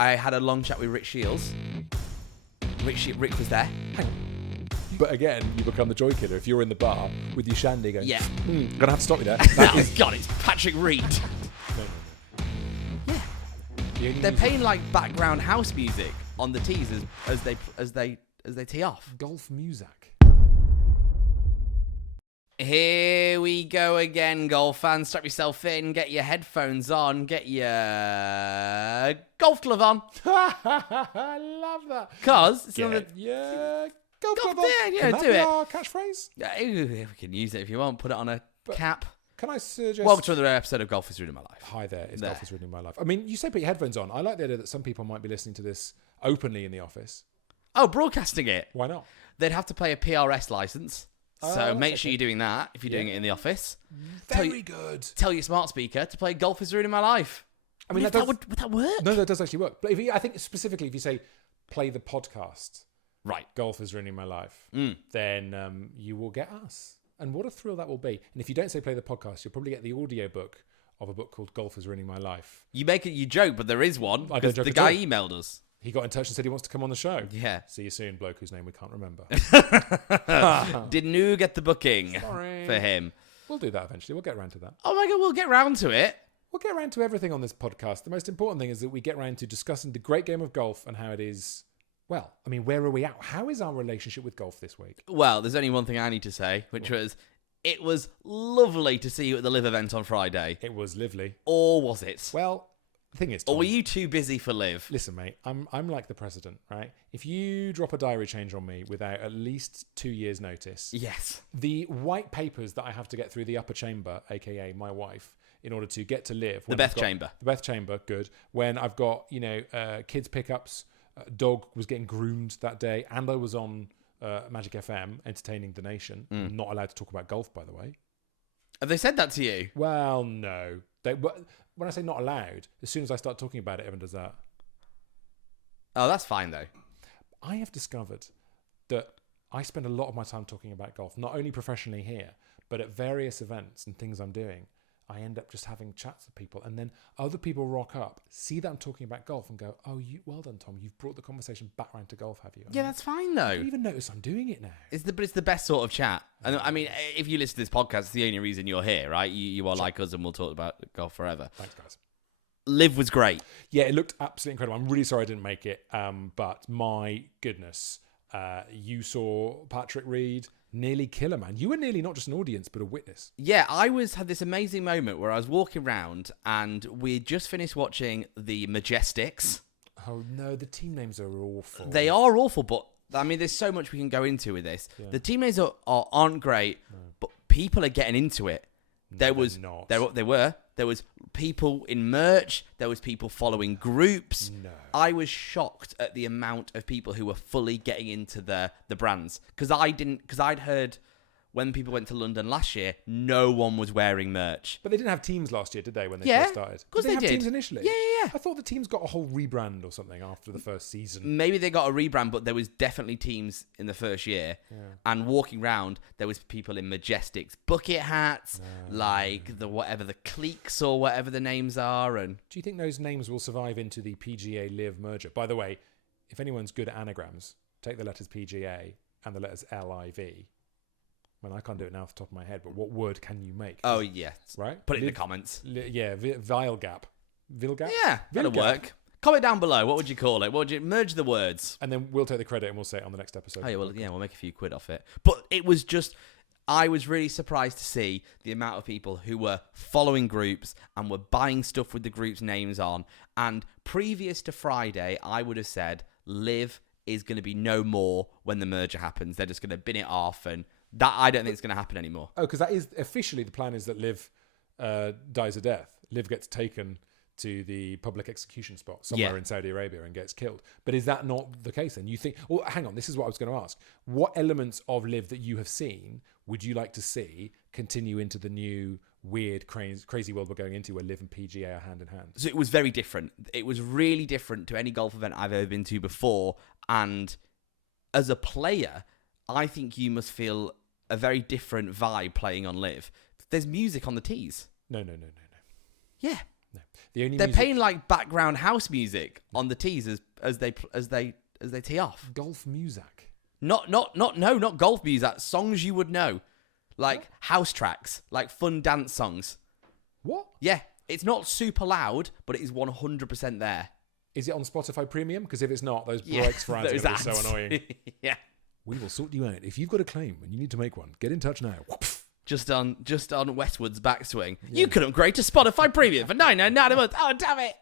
I had a long chat with Rick Shields. Rick was there. Hang on. But again, you become the joy killer if you're in the bar with your shandy going, Yeah. Gonna have to stop you there. God, it's Patrick Reed. No. Yeah. They're playing like background house music on the tees as they tee off. Golf music. Here we go again, golf fans. Strap yourself in, get your headphones on, get your golf glove on. I love that. Because it's golf golf club on. yeah, Can that do be it. our catchphrase? We can use it if you want. Put it on a cap. Can I suggest... Welcome to another episode of Golf is Ruining My Life. Hi there, Golf is Ruining My Life. I mean, you say put your headphones on. I like the idea that some people might be listening to this openly in the office. Oh, broadcasting it. Why not? They'd have to pay a PRS license. So make sure you're doing that if you're doing it in the office. Very good. Tell your smart speaker to play Golf is Ruining My Life. I mean, would that work? No, that does actually work. But I think specifically if you say play the podcast, right, Golf is Ruining My Life, then you will get us. And what a thrill that will be. And if you don't say play the podcast, you'll probably get the audio book of a book called Golf is Ruining My Life. You joke, but there is one. I don't joke the at guy all. emailed us. He got in touch and said he wants to come on the show. Yeah. See you soon, bloke whose name we can't remember. Didn't you get the booking for him? We'll do that eventually. We'll get around to that. Oh my God, we'll get round to it. We'll get around to everything on this podcast. The most important thing is that we get around to discussing the great game of golf and how it is... Well, I mean, where are we at? How is our relationship with golf this week? Well, there's only one thing I need to say, which was... It was lovely to see you at the LIV event on Friday. It was lively. Or was it? Well... The thing is, Tom, or were you too busy for LIV? Listen, mate, I'm like the president, right? If you drop a diary change on me without at least 2 years' notice, yes, the white papers that I have to get through the upper chamber, aka my wife, in order to get to LIV, the Beth chamber, good. When I've got kids pickups, dog was getting groomed that day, and I was on Magic FM entertaining the nation. Not allowed to talk about golf, by the way. Have they said that to you? Well, no. When I say not allowed, as soon as I start talking about it, everyone does that. Oh, that's fine, though. I have discovered that I spend a lot of my time talking about golf, not only professionally here, but at various events and things I'm doing. I end up just having chats with people, and then other people rock up, see that I'm talking about golf, and go, "Oh, well done, Tom. You've brought the conversation back around to golf, have you?" Yeah, that's fine though. I don't even notice I'm doing it now. But it's the best sort of chat. And I mean, if you listen to this podcast, it's the only reason you're here, right? You are like us, and we'll talk about golf forever. Thanks, guys. LIV was great. Yeah, it looked absolutely incredible. I'm really sorry I didn't make it, but my goodness, you saw Patrick Reed nearly kill a man. You were nearly not just an audience, but a witness. Yeah, I had this amazing moment where I was walking around and we'd just finished watching the Majestics. Oh no, the team names are awful. They are awful, but I mean, there's so much we can go into with this. Yeah. The team names aren't great, but people are getting into it. There was people in merch. There was people following groups. No. I was shocked at the amount of people who were fully getting into the brands because I'd heard when people went to London last year, no one was wearing merch. But they didn't have teams last year, did they? When they first started, of course they have did. Teams initially. Yeah. I thought the teams got a whole rebrand or something after the first season. Maybe they got a rebrand, but there was definitely teams in the first year. Yeah. And walking around, there was people in Majestics bucket hats, like the cliques or whatever the names are. And do you think those names will survive into the PGA LIV merger? By the way, if anyone's good at anagrams, take the letters PGA and the letters LIV. Well, I can't do it now off the top of my head, but what word can you make? Oh, yes. Right? Put it in the comments. Vilgap. Vilgap? Yeah, that'll work. Comment down below. What would you call it? What would you merge the words? And then we'll take the credit and we'll say it on the next episode. Oh, yeah, we'll make a few quid off it. But it was just... I was really surprised to see the amount of people who were following groups and were buying stuff with the group's names on. And previous to Friday, I would have said LIV is going to be no more when the merger happens. They're just going to bin it off and... That I don't think it's going to happen anymore. Oh, because that is officially the plan is that LIV dies a death. LIV gets taken to the public execution spot somewhere in Saudi Arabia and gets killed. But is that not the case then? You think, well, hang on, this is what I was going to ask. What elements of LIV that you have seen would you like to see continue into the new weird, crazy world we're going into where LIV and PGA are hand in hand? So it was very different. It was really different to any golf event I've ever been to before. And as a player, I think you must feel a very different vibe playing on LIV. There's music on the tees. No. Yeah. No. The only They're music, paying like background house music on the tees as they tee off. golf music. Not golf music. Songs you would know, like house tracks, like fun dance songs. What? Yeah, it's not super loud, but it is 100% there. Is it on Spotify Premium? Because if it's not, those breaks for ads are going to be so annoying. Yeah. We will sort you out. If you've got a claim and you need to make one, get in touch now. Just on Westwood's backswing. Yeah. You could upgrade to Spotify Premium for $9.99 a month. Oh, damn it.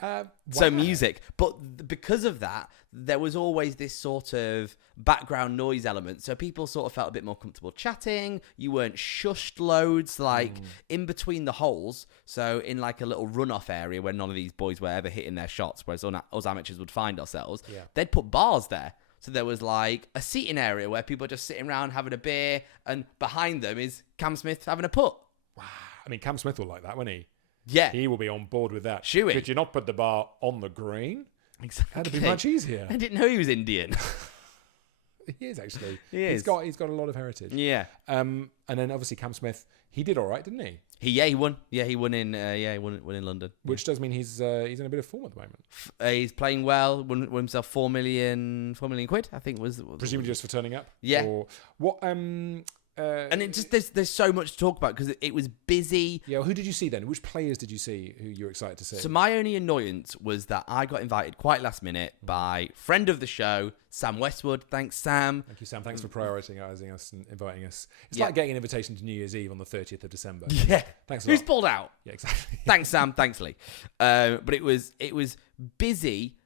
Wow. So music. But because of that, there was always this sort of background noise element. So people sort of felt a bit more comfortable chatting. You weren't shushed loads, like in between the holes. So in like a little runoff area where none of these boys were ever hitting their shots, whereas us amateurs would find ourselves, they'd put bars there. So there was like a seating area where people are just sitting around having a beer, and behind them is Cam Smith having a putt. Wow. I mean, Cam Smith will like that, won't he? Yeah. He will be on board with that. Shoey. Could you not put the bar on the green? Exactly. That'd be much easier. I didn't know he was Indian. He is actually. He is. He's got a lot of heritage. Yeah. And then obviously Cam Smith, he did all right, didn't he? He won. Yeah, he won in London. Which does mean he's in a bit of form at the moment. He's playing well. Won himself 4 million quid, I think was Presumably just for turning up. Yeah. Or what? And it just there's so much to talk about because it was busy. Yeah. Well, who did you see then? Which players did you see who you were excited to see? So my only annoyance was that I got invited quite last minute by friend of the show, Sam Westwood. Thanks, Sam. Thank you, Sam. Thanks for prioritising us and inviting us. It's like getting an invitation to New Year's Eve on the 30th of December. Yeah. Thanks a Who's lot. pulled out? Yeah, exactly. Thanks, Sam. Thanks, Lee. But it was busy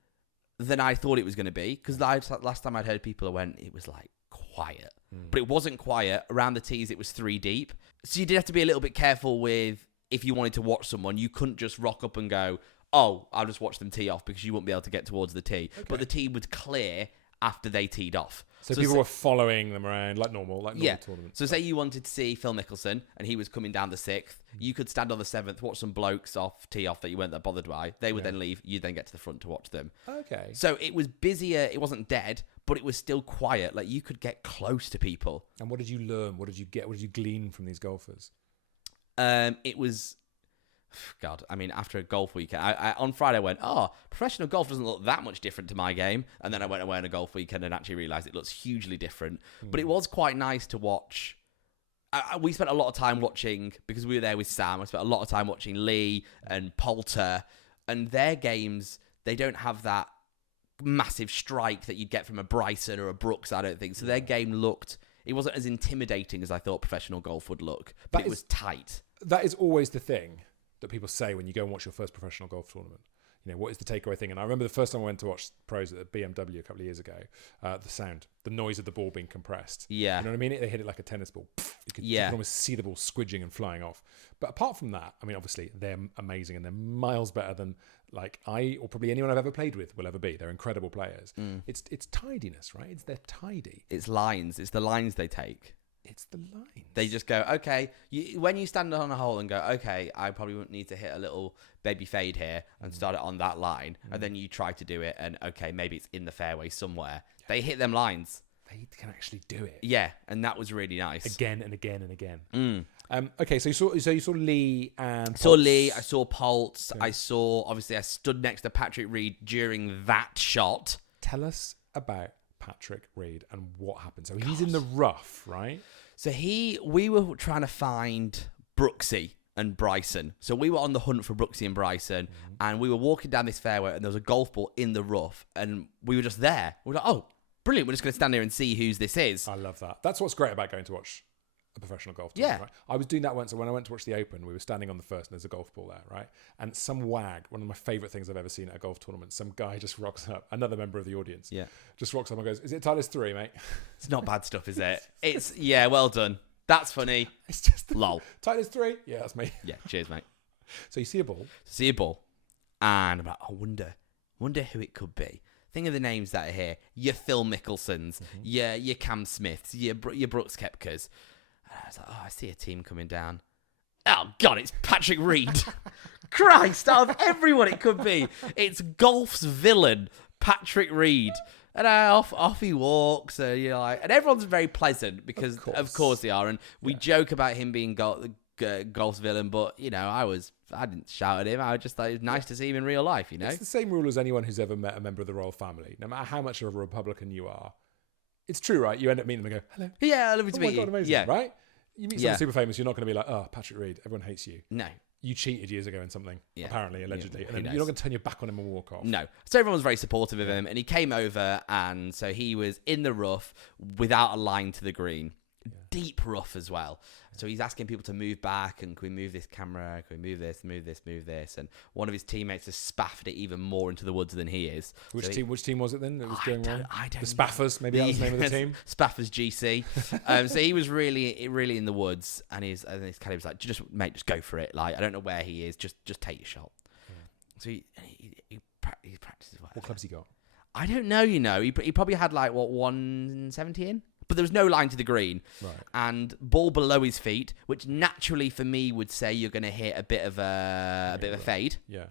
than I thought it was going to be because last time I'd heard people went, it was like quiet. But it wasn't quiet. Around the tees, it was 3 deep. So you did have to be a little bit careful with if you wanted to watch someone. You couldn't just rock up and go, oh, I'll just watch them tee off because you wouldn't be able to get towards the tee. Okay. But the tee would clear after they teed off. So people were following them around like normal tournaments. So say you wanted to see Phil Mickelson and he was coming down the 6th, you could stand on the 7th, watch some blokes tee off that you weren't that bothered by. They would then leave. You then get to the front to watch them. Okay. So it was busier. It wasn't dead, but it was still quiet. Like you could get close to people. And what did you learn? What did you get? What did you glean from these golfers? It was... God, I mean, after a golf weekend, I on Friday I went, professional golf doesn't look that much different to my game. And then I went away on a golf weekend and actually realised it looks hugely different. But it was quite nice to watch. We spent a lot of time watching, because we were there with Sam, I spent a lot of time watching Lee and Poulter. And their games, they don't have that massive strike that you'd get from a Bryson or a Brooks, I don't think. So their game it wasn't as intimidating as I thought professional golf would look. But it was tight. That is always the thing that people say when you go and watch your first professional golf tournament. You know, what is the takeaway thing? And I remember the first time I went to watch pros at the BMW a couple of years ago, the sound, the noise of the ball being compressed. Yeah. You know what I mean? They hit it like a tennis ball. You could almost see the ball squidging and flying off. But apart from that, I mean, obviously, they're amazing and they're miles better than like I or probably anyone I've ever played with will ever be. They're incredible players. It's tidiness, right? They're tidy. It's lines. It's the lines they take. It's the lines. They just go, okay, when you stand on a hole and go, okay, I probably wouldn't need to hit a little baby fade here and start it on that line. And then you try to do it and, okay, maybe it's in the fairway somewhere. They hit them lines. They can actually do it. Yeah, and that was really nice. Again and again and again. Okay, so you saw Lee and Pultz. Saw Lee, I saw Pultz. Okay. I stood next to Patrick Reed during that shot. Tell us about Patrick Reed and what happened. So he's in the rough, right? So we were trying to find Brooksy and Bryson. So we were on the hunt for Brooksy and Bryson, and we were walking down this fairway, and there was a golf ball in the rough, and we were just there. We were like, oh, brilliant, we're just going to stand here and see whose this is. I love that. That's what's great about going to watch a professional golf tournament, right? I was doing that once when I went to watch the Open. We were standing on the first and there's a golf ball there, right? And some wag, one of my favourite things I've ever seen at a golf tournament, some guy just rocks up, another member of the audience, just rocks up and goes, is it Titleist 3, mate? It's not bad stuff, is it? It's, well done. That's funny. It's just lol. Titleist 3? Yeah, that's me. Yeah, cheers, mate. So you see a ball. And I'm like, I wonder who it could be. Think of the names that are here. Your Phil Mickelsons, your Cam Smiths, your Brooks Koepkas. And I was like, I see a team coming down. Oh, God, it's Patrick Reed. Christ, out of everyone it could be, it's golf's villain, Patrick Reed. And off he walks, and everyone's very pleasant because, of course they are. And we joke about him being golf's villain, but I didn't shout at him. I just thought it was nice to see him in real life. It's the same rule as anyone who's ever met a member of the royal family. No matter how much of a Republican you are, it's true, right? You end up meeting them and go, "Hello, yeah, lovely to meet you." Amazing, yeah, right? You meet someone super famous, you're not going to be like, "Oh, Patrick Reed, everyone hates you." No. You cheated years ago in something, apparently, allegedly. And then you're not going to turn your back on him and walk off. No. So everyone was very supportive of him, and he came over, and so he was in the rough without a line to the green. Deep rough as well. So he's asking people to move back, and can we move this camera? Can we move this, move this, move this? And one of his teammates has spaffed it even more into the woods than he is. Which team was it then that was going wrong? I don't the Spaffers, maybe that was the name of the team? Spaffers GC. So he was really, really in the woods, and his caddy was like, just go for it. Like, I don't know where he is. Just take your shot. Yeah. So he practices. What clubs he got? I don't know, He probably had 170 in? But there was no line to the green. Right. And ball below his feet, which naturally for me would say you're going to hit a bit of a fade. Yeah.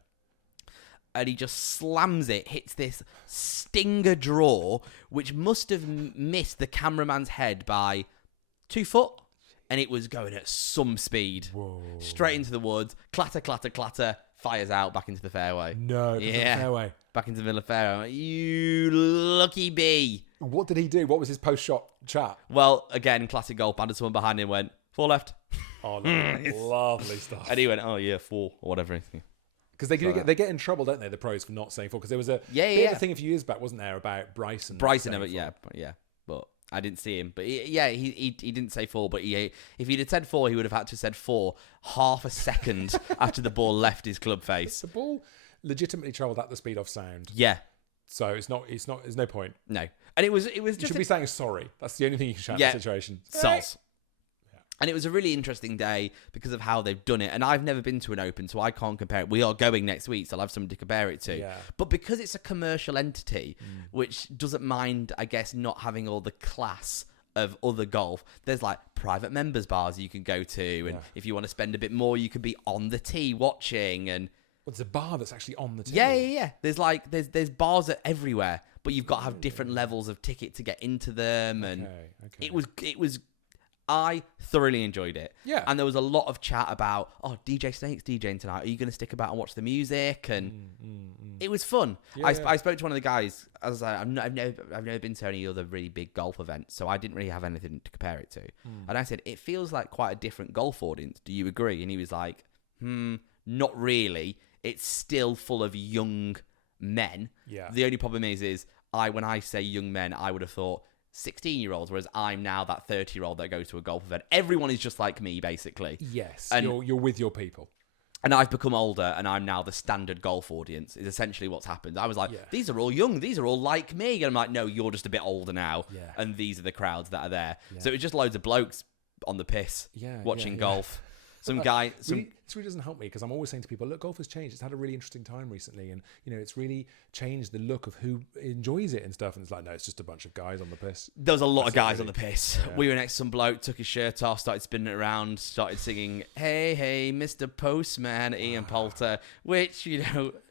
And he just slams it, hits this stinger draw, which must have missed the cameraman's head by 2 foot. And it was going at some speed. Whoa. Straight into the woods. Clatter, clatter, clatter. Fires out back into the fairway. No, it was the fairway. Back into the middle of the fairway. You lucky bee. What did he do? What was his post-shot chat? Well, again, classic golf. Had someone behind him went, 4 left. Oh, no. Lovely stuff. And he went, 4, or whatever. Because they get in trouble, don't they, the pros, for not saying 4? Because there was a bit of a thing a few years back, wasn't there, about Bryson? Yeah. But I didn't see him. But he didn't say 4. But if he'd have said 4, he would have had to have said 4 half a second after the ball left his club face. The ball legitimately travelled at the speed of sound. Yeah. So it's not. There's no point. No. And it was just. You should be saying sorry. That's the only thing you can shout in the situation. Soz. Yeah. And it was a really interesting day because of how they've done it. And I've never been to an Open, so I can't compare it. We are going next week, so I'll have something to compare it to. Yeah. But because it's a commercial entity, which doesn't mind, I guess, not having all the class of other golf, there's private members bars you can go to, and if you want to spend a bit more, you can be on the tee watching. And there's a bar that's actually on the tee. Yeah. There's bars everywhere, but you've got to have different levels of ticket to get into them. And it was. I thoroughly enjoyed it. Yeah. And there was a lot of chat about, DJ Snake's DJing tonight. Are you going to stick about and watch the music? And it was fun. I spoke to one of the guys. As I've never been to any other really big golf event, so I didn't really have anything to compare it to. And I said, it feels like quite a different golf audience. Do you agree? And he was like, not really. It's still full of young men. Yeah. The only problem is when I say young men, I would have thought 16-year-olds, whereas I'm now that 30-year-old that goes to a golf event. Everyone is just like me, basically. Yes, and you're with your people. And I've become older, and I'm now the standard golf audience, is essentially what's happened. I was like, these are all young. These are all like me. And I'm like, no, you're just a bit older now. Yeah. And these are the crowds that are there. Yeah. So it was just loads of blokes on the piss watching golf. Some guy. This really doesn't help me because I'm always saying to people, look, golf has changed. It's had a really interesting time recently, and it's really changed the look of who enjoys it and stuff. And it's like, no, it's just a bunch of guys on the piss. There was a lot of guys on the piss. Yeah. We were next to some bloke, took his shirt off, started spinning it around, started singing, "Hey, hey, Mr. Postman," Ian Poulter, which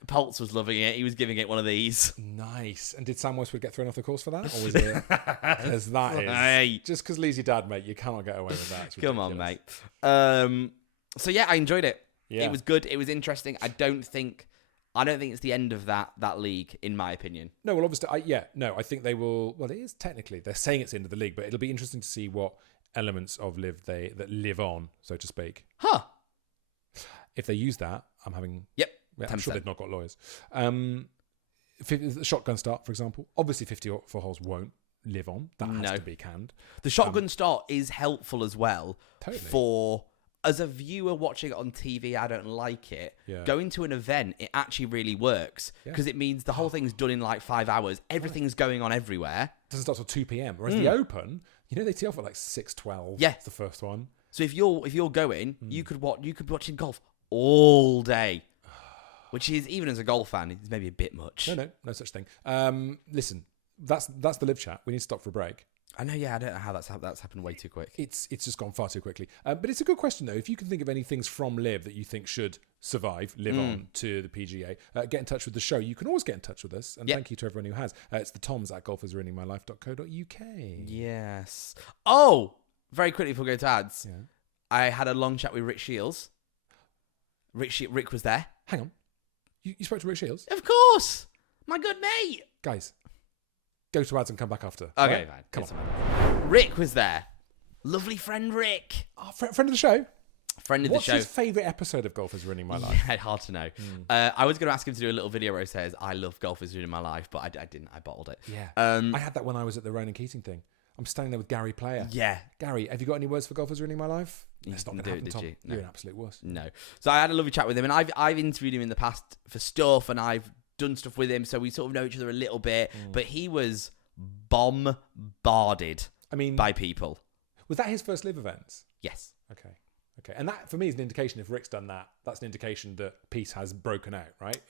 Pultz was loving it. He was giving it one of these. Nice. And did Sam Westwood get thrown off the course for that, or was it? Because that is hey. Just because Lee's your dad, mate. You cannot get away with that. Come on, mate. So yeah, I enjoyed it. Yeah. It was good. It was interesting. I don't think it's the end of that league, in my opinion. No, well, obviously, I think they will. Well, it is technically. They're saying it's the end of the league, but it'll be interesting to see what elements of LIV that live on, so to speak. Huh. If they use that, I'm having. Yep. I'm sure they've not got lawyers. The shotgun start, for example. Obviously, 54 holes won't live on. That has to be canned. The shotgun start is helpful as well. Totally. For. As a viewer watching it on TV, I don't like it. Yeah. Going to an event, it actually really works because it means the whole thing's done in 5 hours. Everything's going on everywhere. It doesn't start till 2 p.m. Whereas the Open, they tee off at 6:12. Yeah, it's the first one. So if you're going, you could be watching golf all day, which is, even as a golf fan, is maybe a bit much. No such thing. Listen, that's the LIV chat. We need to stop for a break. I know, I don't know how that's happened way too quick. It's just gone far too quickly. But it's a good question, though. If you can think of any things from LIV that you think should live on to the PGA, get in touch with the show. You can always get in touch with us. And thank you to everyone who has. It's the Toms at golfersruiningmylife.co.uk. Yes. Oh, very quickly before we go to ads. Yeah. I had a long chat with Rick Shields. Rick was there. Hang on. You spoke to Rick Shields? Of course. My good mate. Guys, go to ads and come back after. Okay, right? fine. Come It's on. fine. Rick was there. Lovely friend Rick. Oh, friend of the show? Friend of What's the show. his favourite episode of Golf is Ruining My Life? Yeah, hard to know. I was going to ask him to do a little video where he says, I love golf is ruining my life, but I didn't. I bottled it. Yeah. I had that when I was at the Ronan Keating thing. I'm standing there with Gary Player. Yeah. Gary, have you got any words for Golf is Ruining My Life? It's not going to happen, did Tom. you? No. You're an absolute wuss. No. So I had a lovely chat with him, and I've interviewed him in the past for stuff, and I've done stuff with him, so we sort of know each other a little bit. But he was bombarded by people. Was that his first live events? Yes. Okay. And that, for me, is an indication if Rick's done that, that's an indication that peace has broken out, right?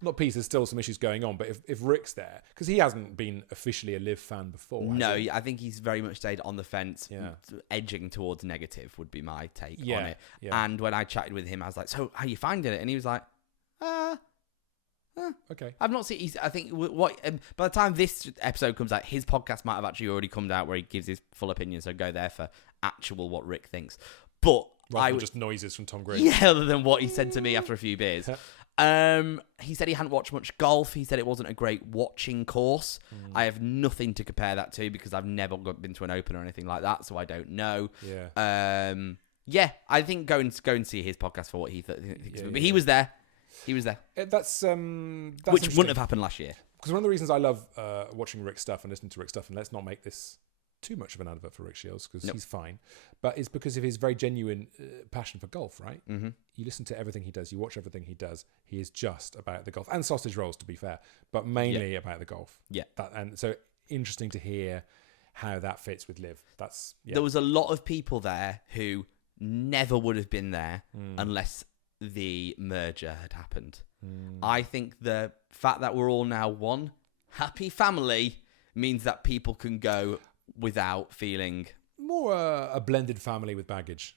Not peace, there's still some issues going on, but if Rick's there, because he hasn't been officially a live fan before. No, I think he's very much stayed on the fence, edging towards negative would be my take on it. Yeah. And when I chatted with him, I was like, so how are you finding it? And he was like, okay. I've not seen. I think by the time this episode comes out, his podcast might have actually already come out where he gives his full opinion. So go there for actual what Rick thinks. But just noises from Tom Green. Yeah, other than what he said to me after a few beers. He said he hadn't watched much golf. He said it wasn't a great watching course. I have nothing to compare that to because I've never been to an Open or anything like that, so I don't know. Yeah. I think go and see his podcast for what he thinks. But he was there. He was there. That's which wouldn't have happened last year. Because one of the reasons I love watching Rick's stuff and listening to Rick's stuff, and let's not make this too much of an advert for Rick Shields because he's fine, but it's because of his very genuine passion for golf, right? Mm-hmm. You listen to everything he does, you watch everything he does. He is just about the golf and sausage rolls, to be fair, but mainly about the golf. Yeah, and so interesting to hear how that fits with Liv. There was a lot of people there who never would have been there unless the merger had happened. I think the fact that we're all now one happy family means that people can go without feeling more a blended family with baggage,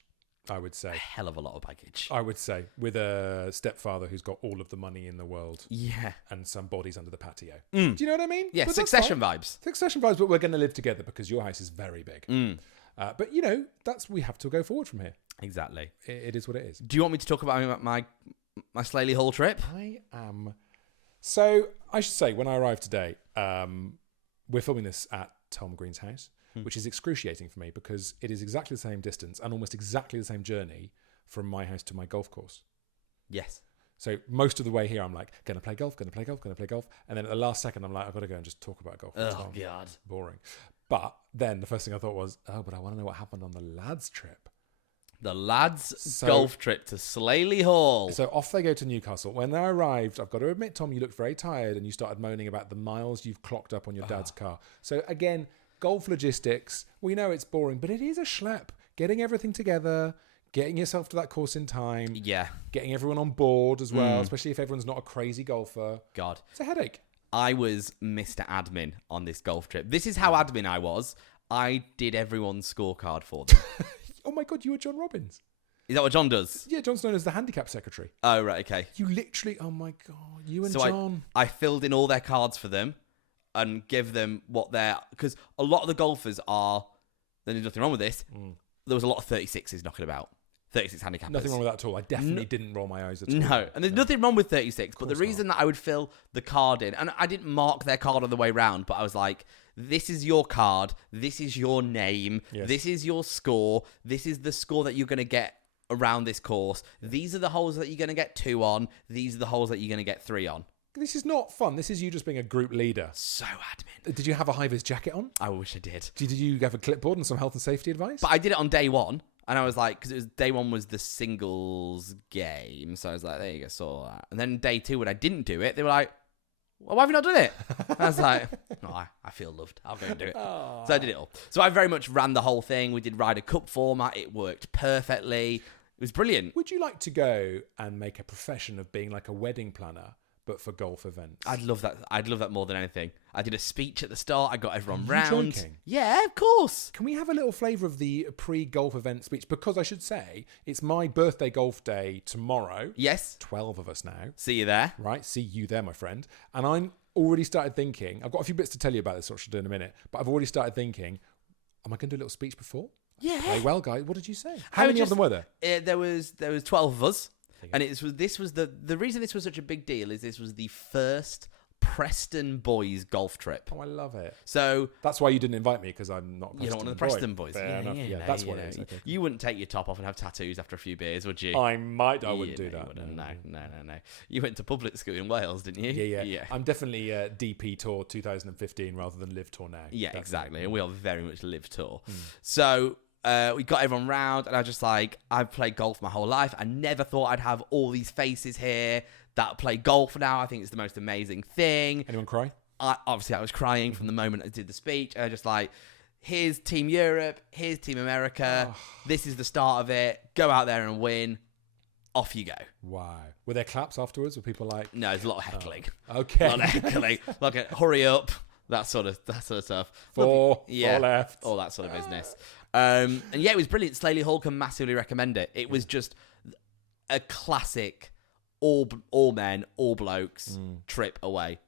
I would say. A hell of a lot of baggage. I would say, with a stepfather who's got all of the money in the world. Yeah. And some bodies under the patio. Do you know what I mean? Yeah, Succession vibes. Succession vibes, but we're going to live together because your house is very big. But, we have to go forward from here. Exactly. It is what it is. Do you want me to talk about my Slaley Hall trip? I am. So, I should say, when I arrived today, we're filming this at Tom Green's house, which is excruciating for me because it is exactly the same distance and almost exactly the same journey from my house to my golf course. Yes. So most of the way here, I'm like, going to play golf. And then at the last second, I'm like, I've got to go and just talk about golf. Oh, God. Boring. But then the first thing I thought was, but I want to know what happened on the lads' trip. The lads' golf trip to Slaley Hall. So off they go to Newcastle. When they arrived, I've got to admit, Tom, you looked very tired and you started moaning about the miles you've clocked up on your dad's car. So again, golf logistics, we know it's boring, but it is a schlep. Getting everything together, getting yourself to that course in time. Yeah. Getting everyone on board as well, especially if everyone's not a crazy golfer. God. It's a headache. I was Mr. Admin on this golf trip. This is how admin I was. I did everyone's scorecard for them. Oh my God, you were John Robbins. Is that what John does? Yeah, John's known as the handicap secretary. Oh, right, okay. You literally, oh my God, you and John. I filled in all their cards for them and give them what they're... Because a lot of the golfers are... There's nothing wrong with this. There was a lot of 36s knocking about. 36 handicappers. Nothing wrong with that at all. I definitely didn't roll my eyes at all. No, and there's nothing wrong with 36, but the reason that I would fill the card in, and I didn't mark their card on the way round, but I was like, this is your card, this is your name, this is your score, this is the score that you're going to get around this course, these are the holes that you're going to get 2 on, these are the holes that you're going to get 3 on. This is not fun. This is you just being a group leader. So admin. Did you have a high-vis jacket on? I wish I did. Did you have a clipboard and some health and safety advice? But I did it on day 1. And I was like, because day 1 was the singles game. So I was like, there you go, saw that. And then day 2, when I didn't do it, they were like, well, why have you not done it? I was like, I feel loved. I'll go and do it. So I did it all. So I very much ran the whole thing. We did Ryder Cup format. It worked perfectly. It was brilliant. Would you like to go and make a profession of being like a wedding planner, but for golf events? I'd love that. I'd love that more than anything. I did a speech at the start. I got everyone round. Are you joking? Yeah, of course. Can we have a little flavour of the pre-golf event speech? Because I should say, it's my birthday golf day tomorrow. Yes. 12 of us now. See you there. Right, see you there, my friend. And I'm already started thinking, I've got a few bits to tell you about this, which I'll do in a minute, but I've already started thinking, am I going to do a little speech before? Yeah. Play well, guys. What did you say? How many of them were there? There was 12 of us, and this was the reason this was such a big deal is this was the first Preston boys golf trip. Oh, I love it. So that's why you didn't invite me, because I'm not a Preston you're not one of the boy. Preston boys. Fair enough. Yeah, that's what it is. Okay. You wouldn't take your top off and have tattoos after a few beers, would you? I might. I wouldn't do that. No. You went to public school in Wales, didn't you? Yeah. I'm definitely DP Tour 2015 rather than Live Tour now. Yeah, exactly. And we are very much Live Tour. So we got everyone round, and I was just like, I've played golf my whole life. I never thought I'd have all these faces here that play golf now. I think it's the most amazing thing. Anyone cry? I was crying from the moment I did the speech. I was just like, here's Team Europe, here's Team America. This is the start of it. Go out there and win. Off you go. Wow. Were there claps afterwards? Were people like... No, there's a lot of heckling. Okay. A lot of heckling. Like, hurry up. That sort of stuff. Four left. All that sort of business. And yeah, it was brilliant. Slaley Hall can massively recommend it. It was just a classic all men, all blokes trip away.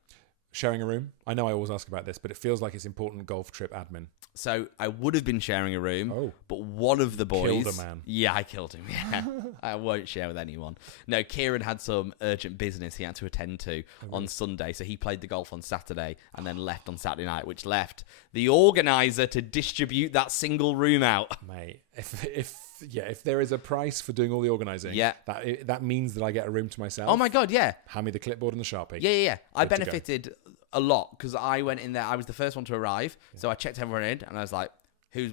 Sharing a room? I know I always ask about this, but it feels like it's important golf trip admin. So I would have been sharing a room, but one of the boys... Killed a man. Yeah, I killed him, yeah. I won't share with anyone. No, Kieran had some urgent business he had to attend to on Sunday, so he played the golf on Saturday and then left on Saturday night, which left the organiser to distribute that single room out. Mate, if there is a price for doing all the organising, that means that I get a room to myself. Oh my God, yeah. Hand me the clipboard and the Sharpie. Yeah. I benefited a lot because I went in there. I was the first one to arrive, so I checked everyone in, and I was like,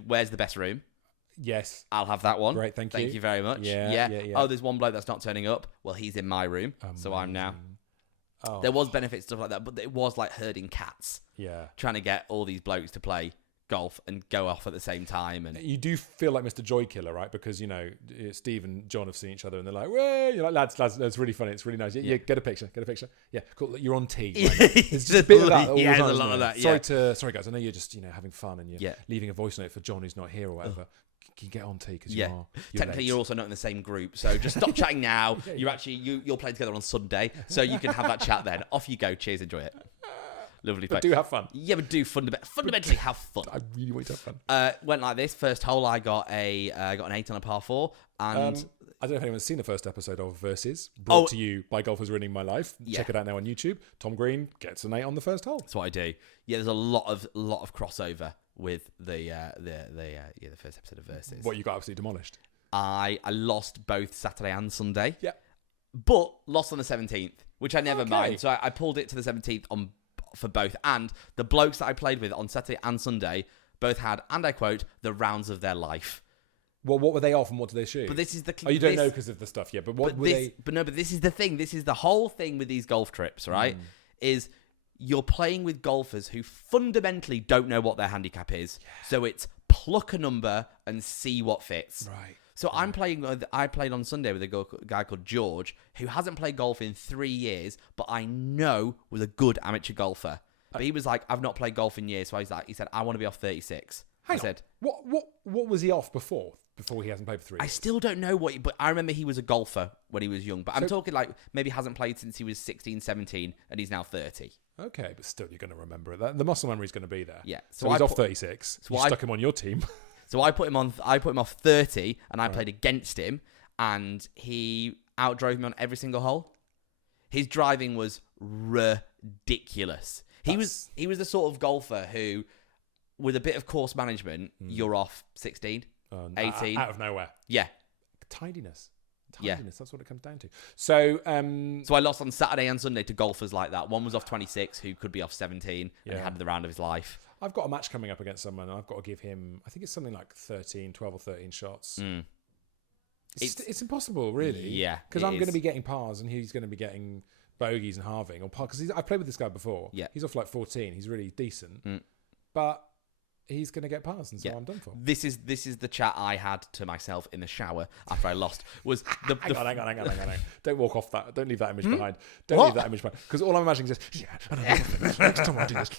where's the best room? Yes. I'll have that one. Great, thank you. Thank you very much. Yeah. Oh, there's one bloke that's not turning up. Well, he's in my room, so I'm now. There was benefit stuff like that, but it was like herding cats. Yeah. Trying to get all these blokes to play golf and go off at the same time, and you do feel like Mr. Joy Killer, right? Because Steve and John have seen each other and they're like, "Way!" You're like, lads, that's really funny. It's really nice. Yeah, get a picture. Yeah, cool. You're on tee. Right? It's just a bit of that. All the time, there's a lot of that. Sorry guys. I know you're just having fun and you're leaving a voice note for John who's not here or whatever. Can you get on tee because you're technically late. You're also not in the same group, so just stop chatting now. You'll play together on Sunday, so you can have that chat then. Off you go. Cheers. Enjoy it. Lovely play. But do have fun. Yeah, but do fundamentally have fun. I really want to have fun. Went like this. First hole, I got an 8 on a par 4. And I don't know if anyone's seen the first episode of Versus, brought to you by Golfers Ruining My Life. Check it out now on YouTube. Tom Green gets an 8 on the first hole. That's what I do. Yeah, there's a lot of crossover with the first episode of Versus. What, you got absolutely demolished? I lost both Saturday and Sunday. Yeah. But lost on the 17th, which I never mind. So I pulled it to the 17th for both. And the blokes that I played with on Saturday and Sunday both had, and I quote, the rounds of their life. Well, what were they off and what did they shoot? But this is the... you don't know because of the stuff, but what were they... But this is the thing. This is the whole thing with these golf trips, right? Is you're playing with golfers who fundamentally don't know what their handicap is. Yeah. So it's pluck a number and see what fits. Right. So I played on Sunday with a guy called George, who hasn't played golf in 3 years, but I know was a good amateur golfer. But he was like, I've not played golf in years. So he said, I want to be off 36. Hang on. What was he off before he hasn't played for 3 years? I still don't know but I remember he was a golfer when he was young. But I'm talking like maybe hasn't played since he was 16, 17, and he's now 30. Okay, but still you're going to remember it. The muscle memory is going to be there. Yeah. So he's off 36. So you stuck him on your team. So I put him off 30, and I played against him, and he outdrove me on every single hole. His driving was ridiculous. He was the sort of golfer who, with a bit of course management, you're off 16, 18. Out of nowhere. Yeah. Tidiness. Yeah. That's what it comes down to. So I lost on Saturday and Sunday to golfers like that. One was off 26, who could be off 17, and had the round of his life. I've got a match coming up against someone, and I've got to give him, I think it's something like 12 or 13 shots. It's impossible, really. Yeah. Because I'm going to be getting pars, and he's going to be getting bogeys and halving. Or because I've played with this guy before. Yeah. He's off like 14. He's really decent. But he's going to get pars, and so I'm done for. This is the chat I had to myself in the shower after I lost. Was hang on. Don't walk off that. Don't leave that image behind. Leave that image behind. Because all I'm imagining is just, next time I do this.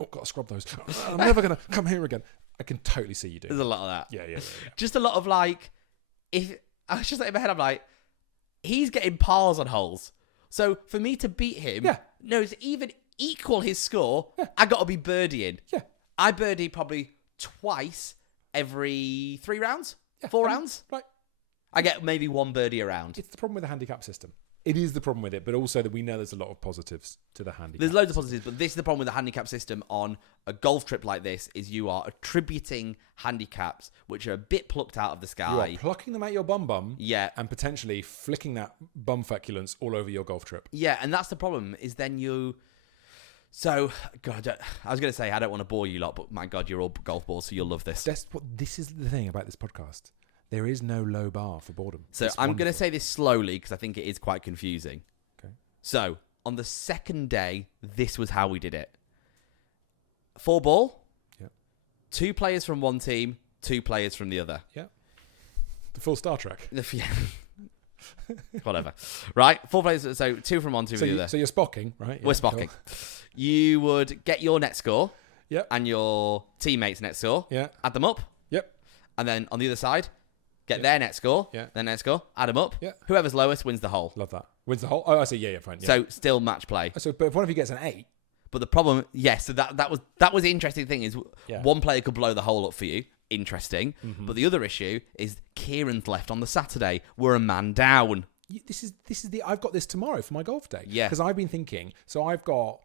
Oh, got to scrub those. I'm never going to come here again. I can totally see you do. There's a lot of that. Yeah. Just a lot of like, if I was just like in my head, I'm like, he's getting pars on holes. So for me to beat him, to even equal his score, I got to be birdieing. Yeah. I birdied probably twice every 3 rounds, Yeah, 4 rounds. Right. I get maybe 1 birdie a round. It's the problem with the handicap system. It is the problem with it, but also that we know there's a lot of positives to the handicap. There's loads of positives, but this is the problem with the handicap system on a golf trip like this, is you are attributing handicaps which are a bit plucked out of the sky. You are plucking them out your bum, Yeah. and potentially flicking that bum feculence all over your golf trip. Yeah, and that's the problem, is then you... So, God, I was going to say, I don't want to bore you lot, but my God, you're all golf balls, so you'll love this. This is the thing about this podcast. There is no low bar for boredom. So It's I'm going to wonderful. say this slowly because I think it is quite confusing. Okay. So on the second day, this was how we did it. 4 ball, Yep. 2 players from one team, 2 players from the other. Yeah. The full Star Trek. Whatever. Right? 4 players, so 2 from one, 2 from the other. So you're spocking, right? We're Yeah, spocking. cool. You would get your net score Yep. and your teammates' net score, Yeah. add them up, Yep. and then on the other side, get Yeah. their net score, Yeah. their net score, add them up. Yeah. Whoever's lowest wins the hole. Love that. Wins the whole. Oh, I see. Yeah, fine. Yeah. So still match play. But if one of you gets an 8, But the problem, yes, so that was the interesting thing is Yeah. one player could blow the hole up for you. Interesting. But the other issue is Kieran's left on the Saturday. We're a man down. this is the. I've got this tomorrow for my golf day. Yeah. Because I've been thinking. So I've got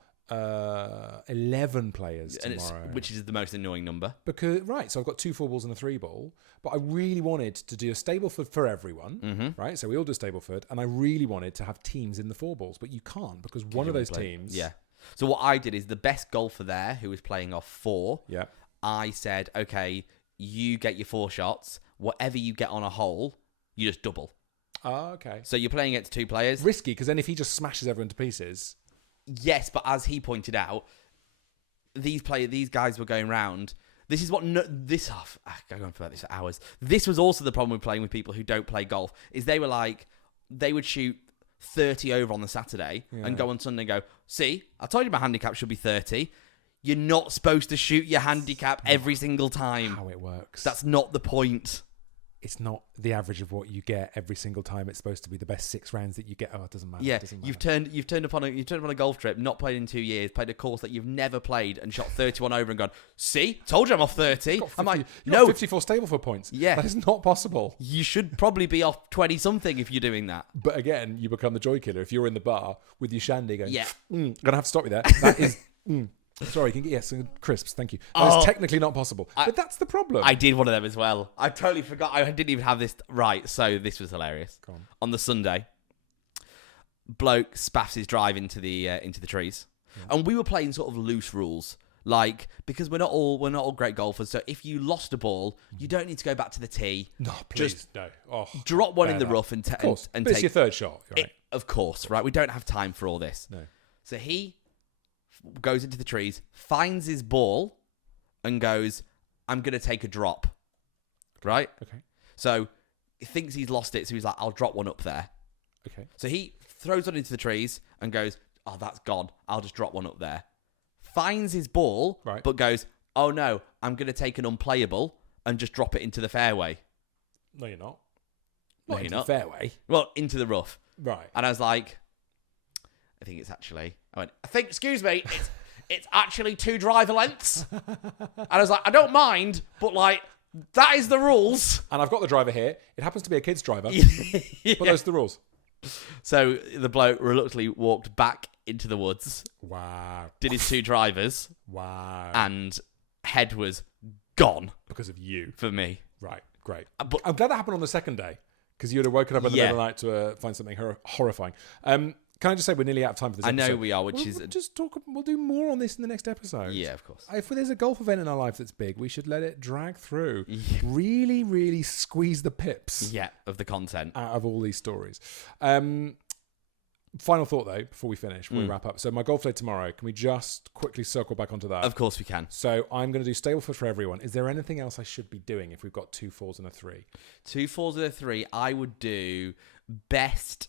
11 players And tomorrow. which is the most annoying number. So I've got 2 4-balls and a 3-ball, but I really wanted to do a Stableford for everyone, right? So we all do Stableford, and I really wanted to have teams in the 4-balls, but you can't because one of those teams, Yeah. So what I did is the best golfer there, who was playing off 4, yeah, I said, okay, you get your 4 shots. Whatever you get on a hole, you just double. okay, So you're playing against 2 players. risky because then if he just smashes everyone to pieces, Yes, but as he pointed out, these guys were going round. This is what I go on for this for hours. This was also the problem with playing with people who don't play golf. Is they would shoot 30 over on the Saturday and go on Sunday and go, see, I told you my handicap should be 30. You're not supposed to shoot your handicap every single time. how it works. That's not the point. It's not the average of what you get every single time. It's supposed to be the best 6 rounds that you get. Oh, it doesn't matter. Yeah, It doesn't matter. you've turned up on a golf trip, not played in 2 years, played a course that you've never played, and shot 31 over and gone, see, told you I'm off 30. I'm like, you no, got 54 Stableford points. Yeah. That is not possible. you should probably be off 20 something if you're doing that. But again, you become the joy killer if you're in the bar with your shandy going, Yeah. Gonna have to stop you there. That is, sorry, you can get, yes, crisps, thank you. That is technically not possible. But that's the problem. I did one of them as well. I totally forgot. I didn't even have this right. So this was hilarious. Go on. On the Sunday, bloke spaffs his drive into the trees, and we were playing sort of loose rules. Like, because we're not all great golfers. So if you lost a ball, you don't need to go back to the tee. No, please, Just no. Oh, drop one in the bear that. rough and Of course, and but take it's your third shot, right? Of course, right? We don't have time for all this. No. So he goes into the trees, finds his ball, and goes, I'm going to take a drop. Right? Okay. So he thinks he's lost it, so he's like, I'll drop one up there. Okay. So he throws one into the trees and goes, oh, that's gone. I'll just drop one up there. Finds his ball, Right. but goes, oh no, I'm going to take an unplayable and just drop it into the fairway. No, you're not. No, Not you're into not. the fairway. Well, into the rough. Right. And I was like, I think it's actually, excuse me, it's actually 2 driver lengths. And I was like, I don't mind, but like, that is the rules. And I've got the driver here. It happens to be a kid's driver. Yeah. But those are the rules. So the bloke reluctantly walked back into the woods, Wow. did his 2 drivers, Wow. and head was gone Because of you. for me. Right. Great. But I'm glad that happened on the second day because you would have woken up in the Yeah. middle of the night to find something horrifying. Can I just say we're nearly out of time for this I episode? know we are, which We'll is just talk. We'll do more on this in the next episode. yeah, of course. If there's a golf event in our life that's big, we should let it drag through. Yeah. Really, really squeeze the pips Yeah, of the content. out of all these stories. Final thought though, before we finish, before we wrap up. So my golf day tomorrow. Can we just quickly circle back onto that? Of course we can. So I'm going to do Stableford for everyone. Is there anything else I should be doing if we've got 2 4s and a 3? 2 4s and a 3. I would do best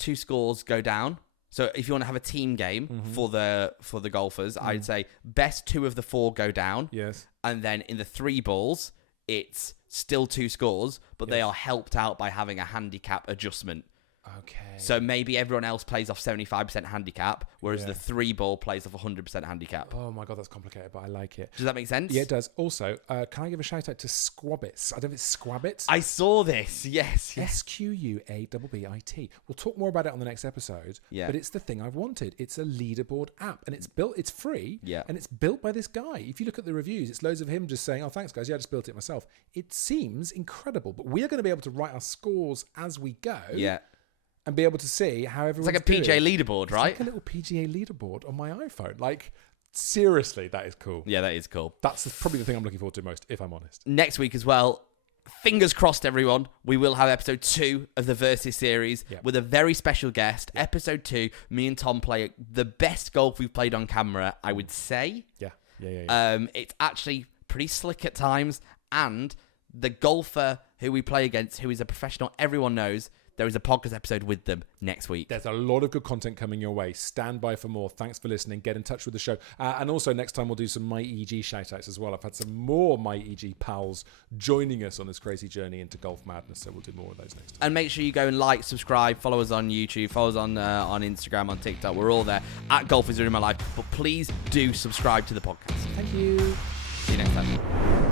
2 scores go down. So if you want to have a team game for the golfers, I'd say best 2 of the 4 go down. Yes. And then in the 3 balls, it's still 2 scores, but they are helped out by having a handicap adjustment. Okay. So maybe everyone else plays off 75% handicap, whereas the 3-ball plays off 100% handicap. Oh my God, that's complicated, but I like it. Does that make sense? Yeah, it does. Also, can I give a shout out to Squabbits? I don't know if it's Squabbits. I saw this. Yes. SQUABBIT. We'll talk more about it on the next episode. Yeah. But it's the thing I've wanted. It's a leaderboard app, and it's free. Yeah. And it's built by this guy. If you look at the reviews, it's loads of him just saying, "Oh, thanks, guys. Yeah, I just built it myself." It seems incredible, but we are going to be able to write our scores as we go. Yeah. And be able to see how everyone's It's like a PGA doing. leaderboard, right? It's like a little PGA leaderboard on my iPhone. Like, seriously, that is cool. Yeah, that is cool. That's probably the thing I'm looking forward to most, if I'm honest. Next week as well, fingers crossed, everyone, we will have episode 2 of the Versus series with a very special guest. Episode 2, me and Tom play the best golf we've played on camera, I would say. Yeah. It's actually pretty slick at times, and the golfer who we play against, who is a professional everyone knows, there is a podcast episode with them next week. There's a lot of good content coming your way. Stand by for more. Thanks for listening. Get in touch with the show. And also next time we'll do some MyEG shout-outs as well. I've had some more MyEG pals joining us on this crazy journey into golf madness, so we'll do more of those next time. And make sure you go and like, subscribe, follow us on YouTube, follow us on Instagram, on TikTok. We're all there at Golf is Ruining My Life. But please do subscribe to the podcast. Thank you. See you next time.